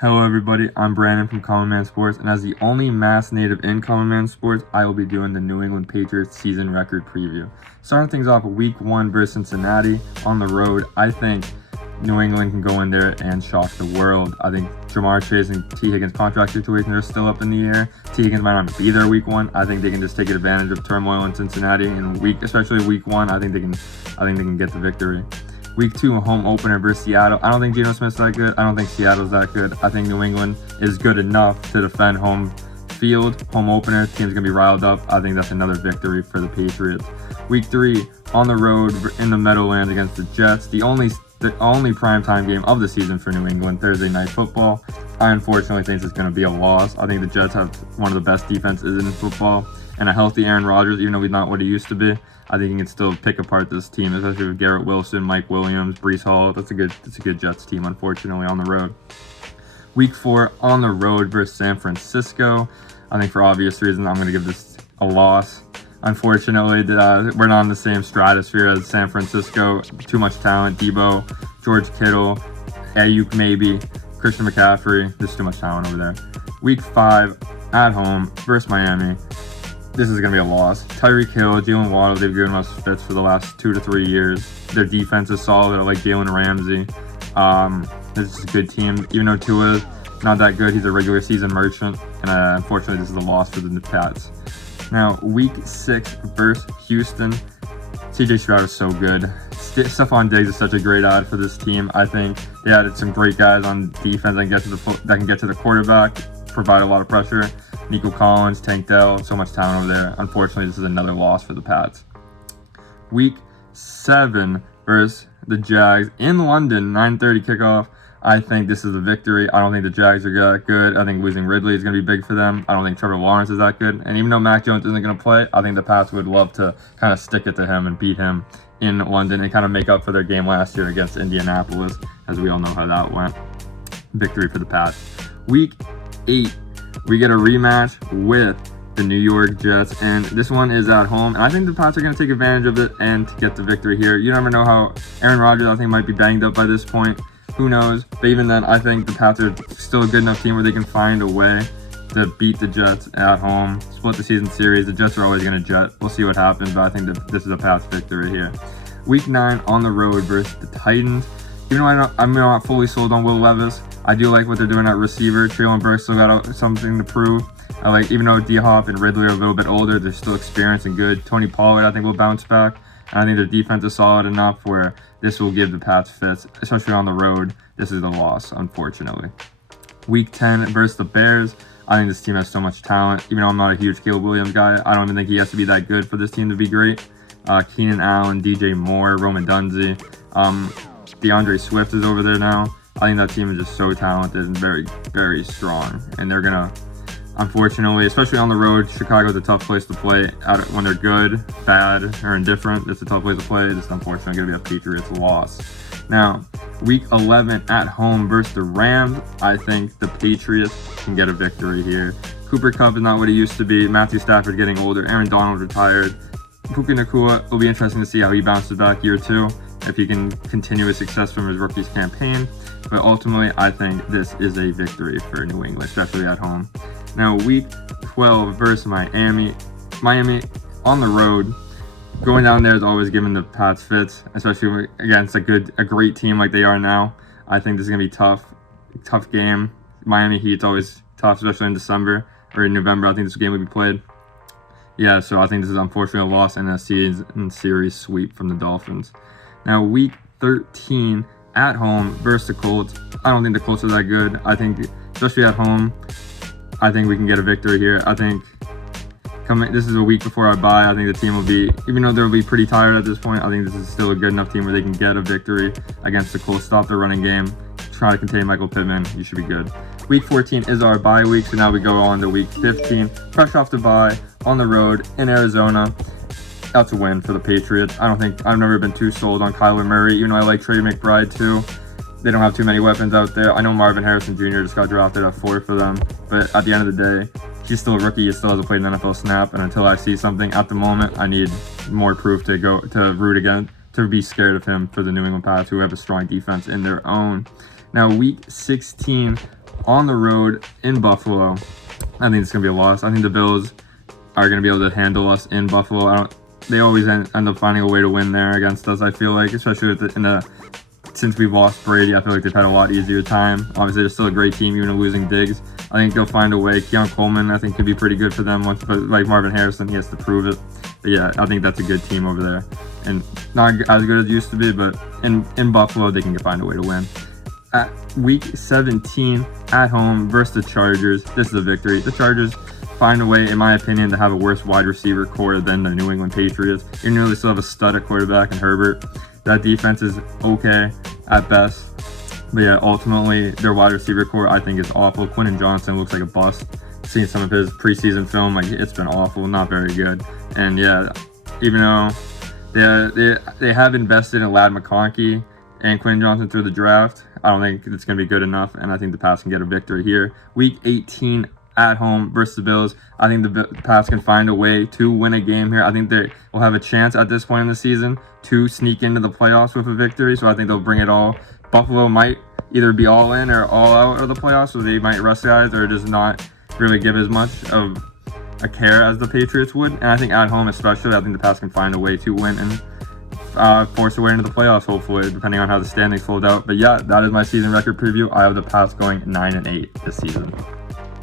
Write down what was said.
Hello everybody, I'm Brandon from Common Man Sports, and as the only Mass native in Common Man Sports, I will be doing the New England Patriots season record preview. Starting things off week 1 versus Cincinnati on the road, I think New England can go in there and shock the world. I think Jamar Chase and T. Higgins contract situation are still up in the air. T. Higgins might not be there week 1. I think they can just take advantage of turmoil in Cincinnati especially week 1. I think they can get the victory. Week 2 home opener versus Seattle. I don't think Geno Smith's that good. I don't think Seattle's that good. I think New England is good enough to defend home field. Home opener, team's gonna be riled up. I think that's another victory for the Patriots. Week 3 on the road in the Meadowlands against the Jets. The only primetime game of the season for New England, Thursday Night Football. I unfortunately think it's gonna be a loss. I think the Jets have one of the best defenses in football, and a healthy Aaron Rodgers, even though he's not what he used to be, I think he can still pick apart this team, especially with Garrett Wilson, Mike Williams, Breece Hall. That's a good Jets team, unfortunately, on the road. Week 4 on the road versus San Francisco. I think for obvious reasons, I'm going to give this a loss. Unfortunately, we're not in the same stratosphere as San Francisco. Too much talent. Debo, George Kittle, Ayuk maybe, Christian McCaffrey. There's too much talent over there. Week 5 at home versus Miami. This is going to be a loss. Tyreek Hill, Jalen Waddle, they've given us fits for the last 2 to 3 years. Their defense is solid. I like Jalen Ramsey. This is a good team. Even though Tua's not that good, he's a regular season merchant. And unfortunately, this is a loss for the Pats. Now, week 6 versus Houston. CJ Stroud is so good. Stephon Diggs is such a great add for this team. I think they added some great guys on defense that can get to the quarterback, provide a lot of pressure. Nico Collins, Tank Dell, so much talent over there. Unfortunately, this is another loss for the Pats. Week 7 versus the Jags in London, 9:30 kickoff. I think this is a victory. I don't think the Jags are that good. I think losing Ridley is going to be big for them. I don't think Trevor Lawrence is that good. And even though Mac Jones isn't going to play, I think the Pats would love to kind of stick it to him and beat him in London and kind of make up for their game last year against Indianapolis, as we all know how that went. Victory for the Pats. Week 8. We get a rematch with the New York Jets, and this one is at home. And I think the Pats are going to take advantage of it and get the victory here. You never know how Aaron Rodgers, I think, might be banged up by this point. Who knows? But even then, I think the Pats are still a good enough team where they can find a way to beat the Jets at home, split the season series. The Jets are always going to jet. We'll see what happens, but I think that this is a Pats victory here. Week 9 on the road versus the Titans. Even though I'm not fully sold on Will Levis, I do like what they're doing at receiver. Treylon Burks still got something to prove. I like, even though D-Hop and Ridley are a little bit older, they're still experienced and good. Tony Pollard, I think, will bounce back. And I think their defense is solid enough where this will give the Pats fits, especially on the road. This is a loss, unfortunately. Week 10 versus the Bears. I think this team has so much talent. Even though I'm not a huge Caleb Williams guy, I don't even think he has to be that good for this team to be great. Keenan Allen, DJ Moore, Roman Dunze. DeAndre Swift is over there now. I think that team is just so talented and very, very strong. And they're going to, unfortunately, especially on the road, Chicago's a tough place to play when they're good, bad, or indifferent. It's a tough place to play. It's just unfortunately going to be a Patriots loss. Now, week 11 at home versus the Rams. I think the Patriots can get a victory here. Cooper Kupp is not what he used to be. Matthew Stafford getting older. Aaron Donald retired. Puka Nacua, will be interesting to see how he bounces back year 2. If he can continue his success from his rookie's campaign. But ultimately, I think this is a victory for New England, especially at home. Now, week 12 versus Miami. Miami on the road. Going down there is always giving the Pats fits, especially against a great team like they are now. I think this is going to be tough game. Miami Heat's always tough, especially in December or in November. I think this game will be played. Yeah, so I think this is unfortunately a loss in a series sweep from the Dolphins. Now, week 13 at home versus the Colts. I don't think the Colts are that good. I think, especially at home, I think we can get a victory here. I think this is a week before our bye. I think the team will be, even though they'll be pretty tired at this point, I think this is still a good enough team where they can get a victory against the Colts, stop their running game, try to contain Michael Pittman. You should be good. Week 14 is our bye week, so now we go on to week 15. Fresh off the bye, on the road in Arizona. That's a win for the Patriots. I've never been too sold on Kyler Murray, even though I like Trey McBride too. They don't have too many weapons out there. I know Marvin Harrison Jr. just got drafted at 4 for them, but at the end of the day, he's still a rookie. He still hasn't played an NFL snap, and until I see something at the moment, I need more proof to root again, to be scared of him for the New England Patriots, who have a strong defense in their own. Now, week 16 on the road in Buffalo, I think it's going to be a loss. I think the Bills are going to be able to handle us in Buffalo. They always end up finding a way to win there against us, I feel like, especially since we've lost Brady. I feel like they've had a lot easier time. Obviously, they're still a great team, even losing Diggs. I think they'll find a way. Keon Coleman, I think, could be pretty good for them. But like Marvin Harrison, he has to prove it. But yeah, I think that's a good team over there. And not as good as it used to be, but in Buffalo, they can find a way to win. At week 17, at home versus the Chargers, this is a victory. The Chargers find a way, in my opinion, to have a worse wide receiver core than the New England Patriots. Even though they still have a stud at quarterback in Herbert, that defense is okay at best. But yeah, ultimately, their wide receiver core, I think, is awful. Quentin Johnson looks like a bust. Seeing some of his preseason film, like, it's been awful, not very good. And yeah, even though they have invested in Ladd McConkey and Quentin Johnson through the draft, I don't think it's going to be good enough, and I think the Pats can get a victory here. Week 18 at home versus the Bills, I think the Pats can find a way to win a game here. I think they will have a chance at this point in the season to sneak into the playoffs with a victory, so I think they'll bring it all. Buffalo might either be all in or all out of the playoffs, so they might rest guys or just not really give as much of a care as the Patriots would. And I think at home especially, I think the Pats can find a way to win and force their way into the playoffs, hopefully, depending on how the standings fold out. But yeah, that is my season record preview. I have the Pats going 9-8 this season.